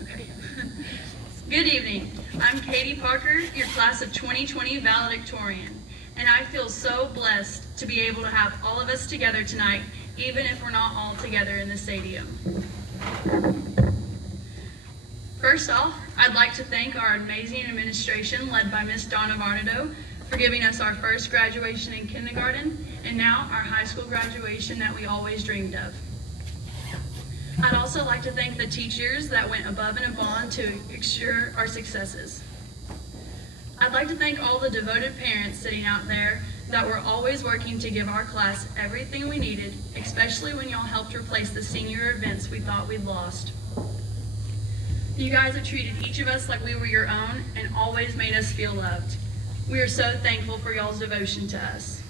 Okay. Good evening. I'm Katie Parker, your class of 2020 Valedictorian, and I feel so blessed to be able to have all of us together tonight, even if we're not all together in the stadium. First off, I'd like to thank our amazing administration led by Miss Donna Varnado for giving us our first graduation in kindergarten and now our high school graduation that we always dreamed of. I'd also like to thank the teachers that went above and beyond to ensure our successes. I'd like to thank all the devoted parents sitting out there that were always working to give our class everything we needed, especially when y'all helped replace the senior events we thought we'd lost. You guys have treated each of us like we were your own and always made us feel loved. We are so thankful for y'all's devotion to us.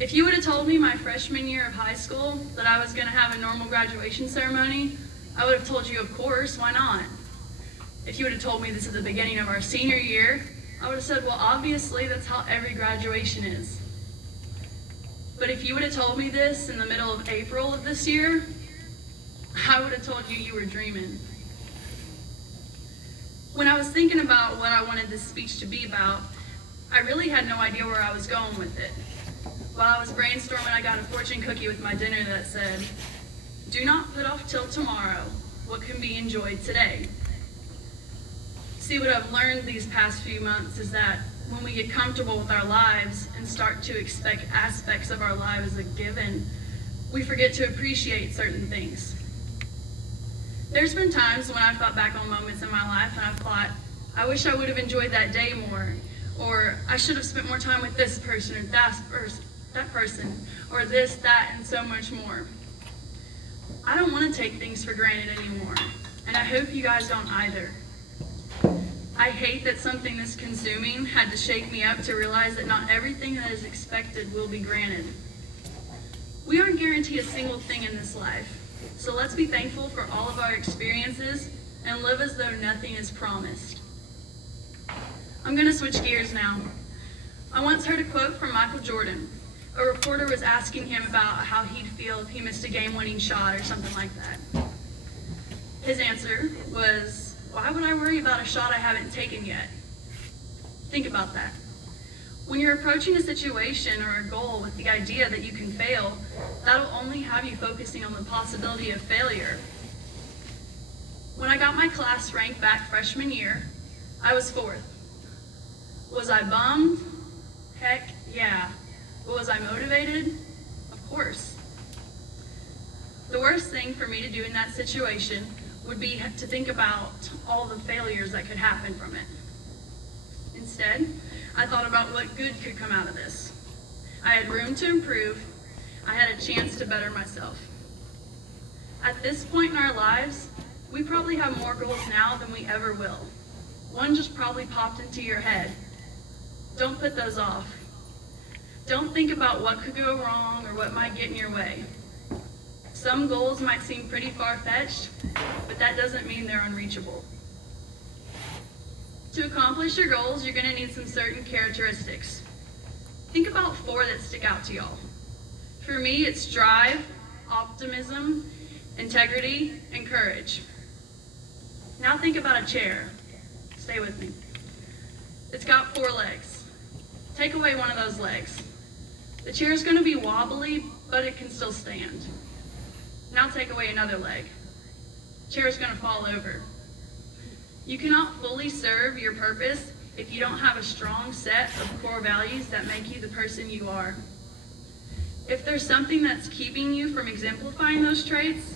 If you would have told me my freshman year of high school that I was going to have a normal graduation ceremony, I would have told you, of course, why not? If you would have told me this is the beginning of our senior year, I would have said, well, obviously, that's how every graduation is. But if you would have told me this in the middle of April of this year, I would have told you you were dreaming. When I was thinking about what I wanted this speech to be about, I really had no idea where I was going with it. While I was brainstorming, I got a fortune cookie with my dinner that said, "Do not put off till tomorrow what can be enjoyed today." See, what I've learned these past few months is that when we get comfortable with our lives and start to expect aspects of our lives as a given, we forget to appreciate certain things. There's been times when I've thought back on moments in my life and I've thought, I wish I would have enjoyed that day more, or I should have spent more time with this person or that person, or this, that, and so much more. I don't want to take things for granted anymore, and I hope you guys don't either. I hate that something this consuming had to shake me up to realize that not everything that is expected will be granted. We aren't guaranteed a single thing in this life, so let's be thankful for all of our experiences and live as though nothing is promised. I'm going to switch gears now. I once heard a quote from Michael Jordan. A reporter was asking him about how he'd feel if he missed a game-winning shot or something like that. His answer was, "Why would I worry about a shot I haven't taken yet?" Think about that. When you're approaching a situation or a goal with the idea that you can fail, that'll only have you focusing on the possibility of failure. When I got my class rank back freshman year, I was 4th. Was I bummed? Heck yeah. But was I motivated? Of course. The worst thing for me to do in that situation would be to think about all the failures that could happen from it. Instead, I thought about what good could come out of this. I had room to improve. I had a chance to better myself. At this point in our lives, we probably have more goals now than we ever will. One just probably popped into your head. Don't put those off. Don't think about what could go wrong or what might get in your way. Some goals might seem pretty far-fetched, but that doesn't mean they're unreachable. To accomplish your goals, you're going to need some certain characteristics. Think about 4 that stick out to y'all. For me, it's drive, optimism, integrity, and courage. Now think about a chair. Stay with me. It's got 4 legs. Take away one of those legs. The chair is going to be wobbly, but it can still stand. Now take away another leg. The chair is going to fall over. You cannot fully serve your purpose if you don't have a strong set of core values that make you the person you are. If there's something that's keeping you from exemplifying those traits,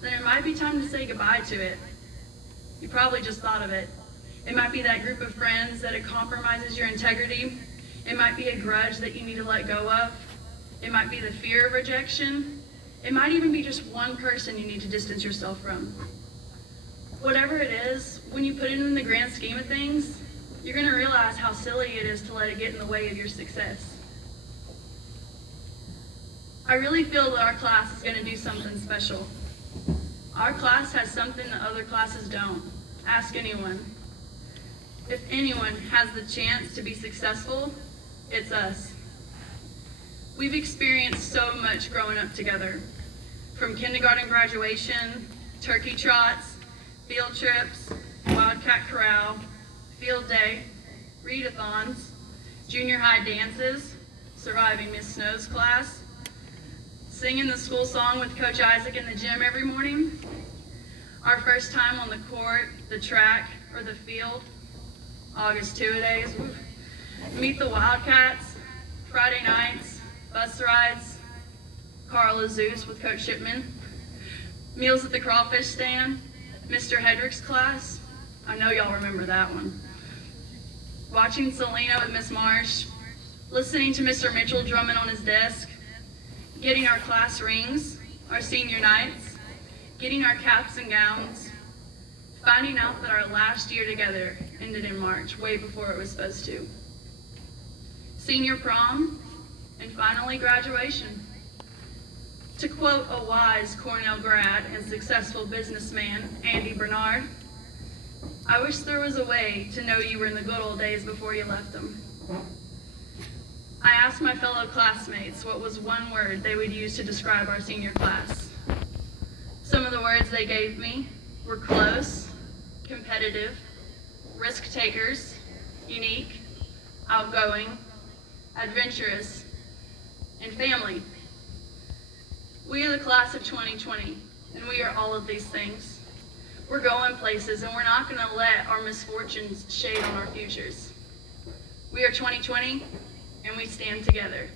then it might be time to say goodbye to it. You probably just thought of it. It might be that group of friends that it compromises your integrity. It might be a grudge that you need to let go of. It might be the fear of rejection. It might even be just one person you need to distance yourself from. Whatever it is, when you put it in the grand scheme of things, you're going to realize how silly it is to let it get in the way of your success. I really feel that our class is going to do something special. Our class has something that other classes don't. Ask anyone. If anyone has the chance to be successful, it's us. We've experienced so much growing up together, from kindergarten graduation turkey trots, field trips, wildcat corral, field day, readathons, junior high dances, surviving Miss Snow's class, singing the school song with Coach Isaac in the gym every morning, our first time on the court, the track, or the field, August two-a-days, meet the Wildcats, Friday nights, bus rides, Carl Zeus with Coach Shipman, meals at the crawfish stand, Mr. Hedrick's class, I know y'all remember that one, watching Selena with Miss Marsh, listening to Mr. Mitchell drumming on his desk, getting our class rings, our senior nights, getting our caps and gowns, finding out that our last year together ended in March, way before it was supposed to. Senior prom, and finally graduation. To quote a wise Cornell grad and successful businessman, Andy Bernard, I wish there was a way to know you were in the good old days before you left them. I asked my fellow classmates what was one word they would use to describe our senior class. Some of the words they gave me were close, competitive, risk takers, unique, outgoing, adventurous, and family. We are the class of 2020, and we are all of these things. We're going places, and we're not going to let our misfortunes shade on our futures. We are 2020, and we stand together.